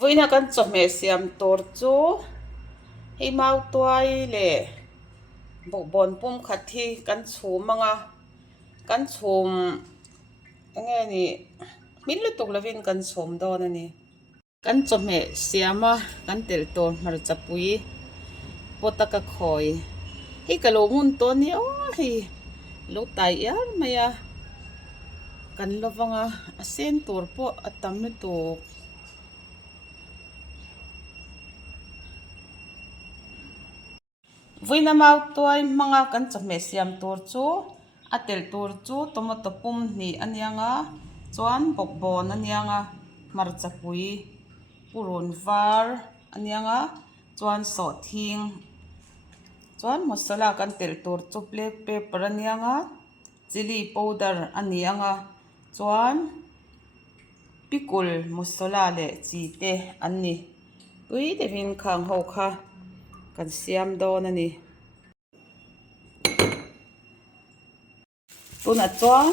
Vui na kan chom me siam tor chu hi mau tuai le bo bon pum khathi kan chhum manga kan chhum nge ni min lu tuk lovin kan chhum don ani kan chom me siama kan tel tor mar chapui potaka khoi hi kalo mun to ni o hi lo tai yar maya kan lovanga asen tor po atam na to vui na mau tuai manga kan chome siam tur chu atel tur chu tomato pum ni anianga chuan bokbon anianga marchapui purun var anianga chuan so thing chuan masala kan tel tur chu black pepper anianga chili powder anianga chuan pikul masala le chi te anni tui devin khang ho kha kan siam don ani tuna chuan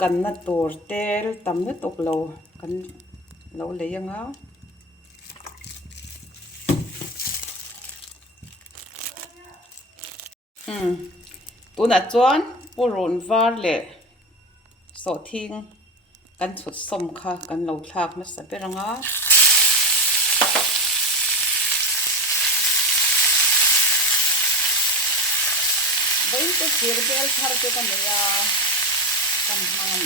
kan na tur tel tam na tuk lo kan lo leyanga tuna chuan purun var le so thing kan chut som kha kan lo thlak na saperanga vein te sirbel thar te kan ya kan man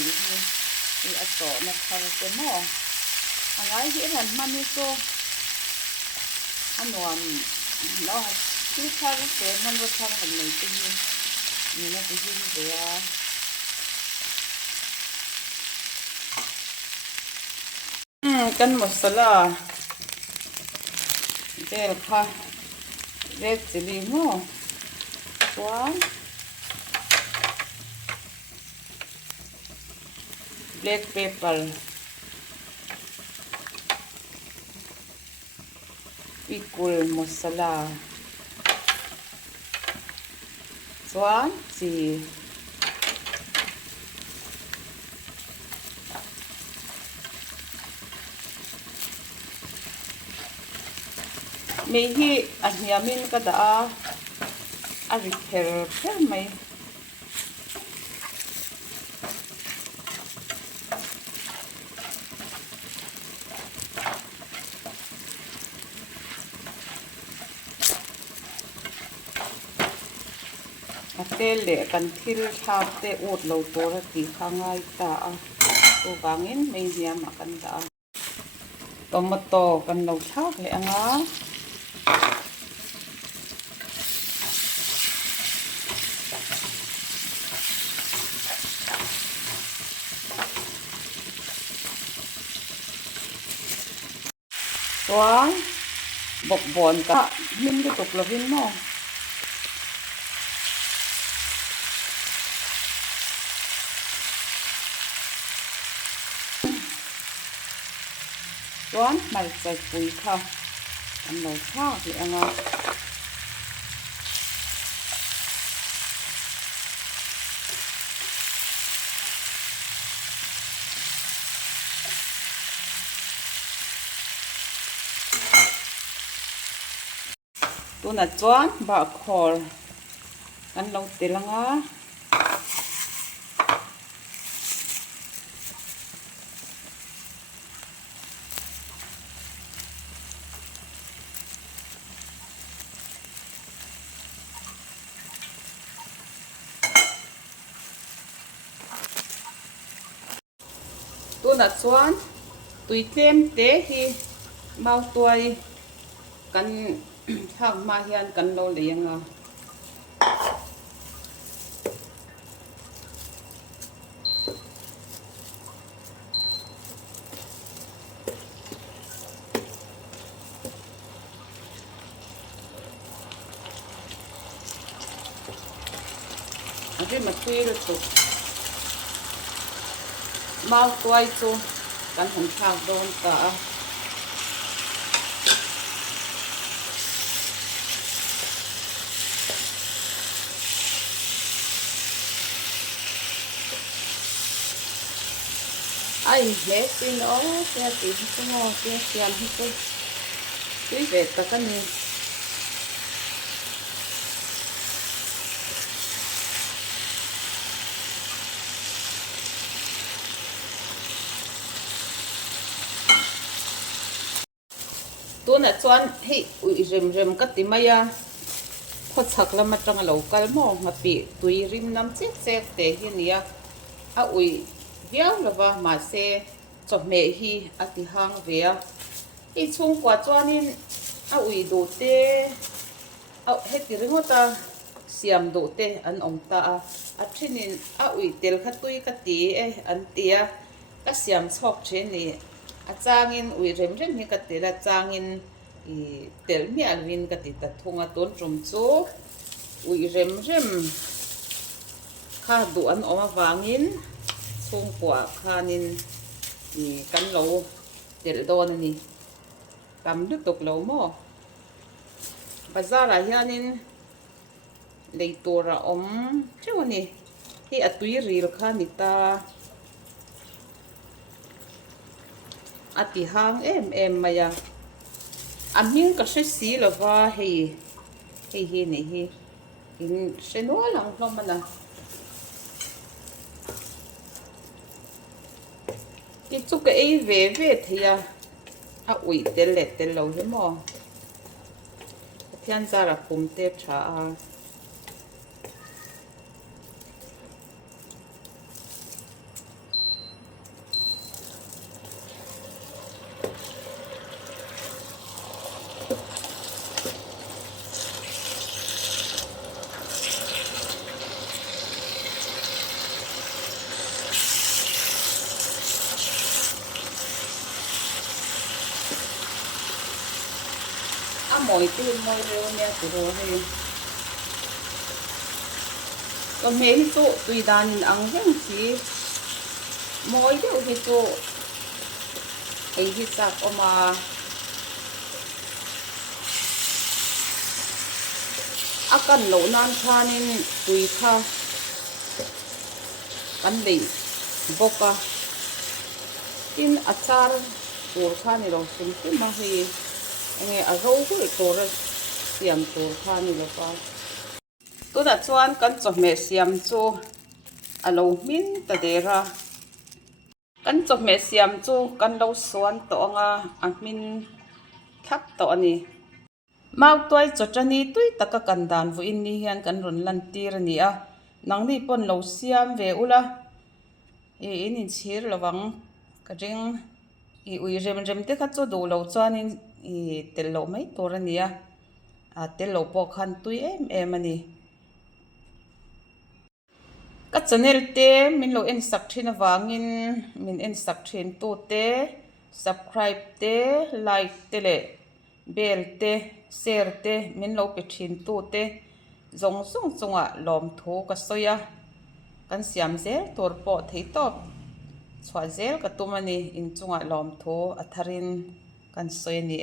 ni ato na thar te mo angai hi ran mani so anuam lo ti thar te man ro thar kan nei te ni na ti hin te ya kan masala del kha red chili mo chuan black pepper pikul masala chuan chi mi hi ahniamin ka da a rikher pher mai atel le kan thil thap te ut lo tor ti khangai ta a tu wangin mai hiam kan da tomato kan lo thak le anga chuan bokbon ka min lu tuk lovin mo chuan marchai pui kha kan lo thak le anga tuna chuan ba khor kan lo telanga tuna chuan tui tlem te hi mau tuai kan thak ma hian kan lo leyanga ati matui ro chu mau tuai chu kan hon thak don ta ai mẹ xin đó cái gì cũng ngon cái xiêm hết tôi quý về tất cả này tôi là chọn hey ui rem rem cái tí mày à khó chắc là mà trong lâu cái mò mà bị tùy rim nằm chết chết để hiện nia à ui véo là vào mà xe cho mẹ hi à tí hang về hi chung quả chọn in à ui đồ tê à hết tí ring ta xiêm đồ tê anh ông ta à trên in à ui tel khát tùy cái tí anh tia cái xiêm chọc trên này à changin ui rem rem hi cái tí là changin tel mi alvin cái tí ta thung à tôn trùm chú ui rem rem kha du an oma wangin chung kwa khanin kan lo tel don ni kam du tok lo mo bazara hianin leitura om chewani hi atui ril kha ni ta ati hang em maya amin ka se si lova hei hi ni hi in senua lang hlomana cái chút cái về thì à ui tel lâu thế mà thiên gia là cùng tép trà mọi thứ mọi điều nha từ rồi hay còn mấy chỗ tùy đàn ăn vẫn chỉ mỗi điều cái chỗ ấy thì sao mà akan lâu nan kha nên tùy kha kan lì boka tin achar tur kha ni lo sim ti ma hi nghe ở rau cái tổ ra xiêm tổ kha ni lo pa tôi đã chọn căn chọc mẹ xiêm cho à lâu min ta để ra căn chọc mẹ xiêm cho căn lâu xoan tổ nga à min khắp tổ ni mau tuai cho chân ni tui ta ka kan dan vu in ni hian kan run lan tir ni a nang ni pon lo xiêm về ula in chir lawang ka ring ui rem rem te kha chu du lo chuan in tel lo mai tur ania a tel lo po khan tui em ani ka channel te min lo en sak thina wangin min en sak thin tu te subscribe te like te le bell te share te min lo pe thin tu te zong zong chunga lom thu ka soya kan siam zel tur po thei top chwa zel ka tumani in chunga lom thu atharin kan soi ni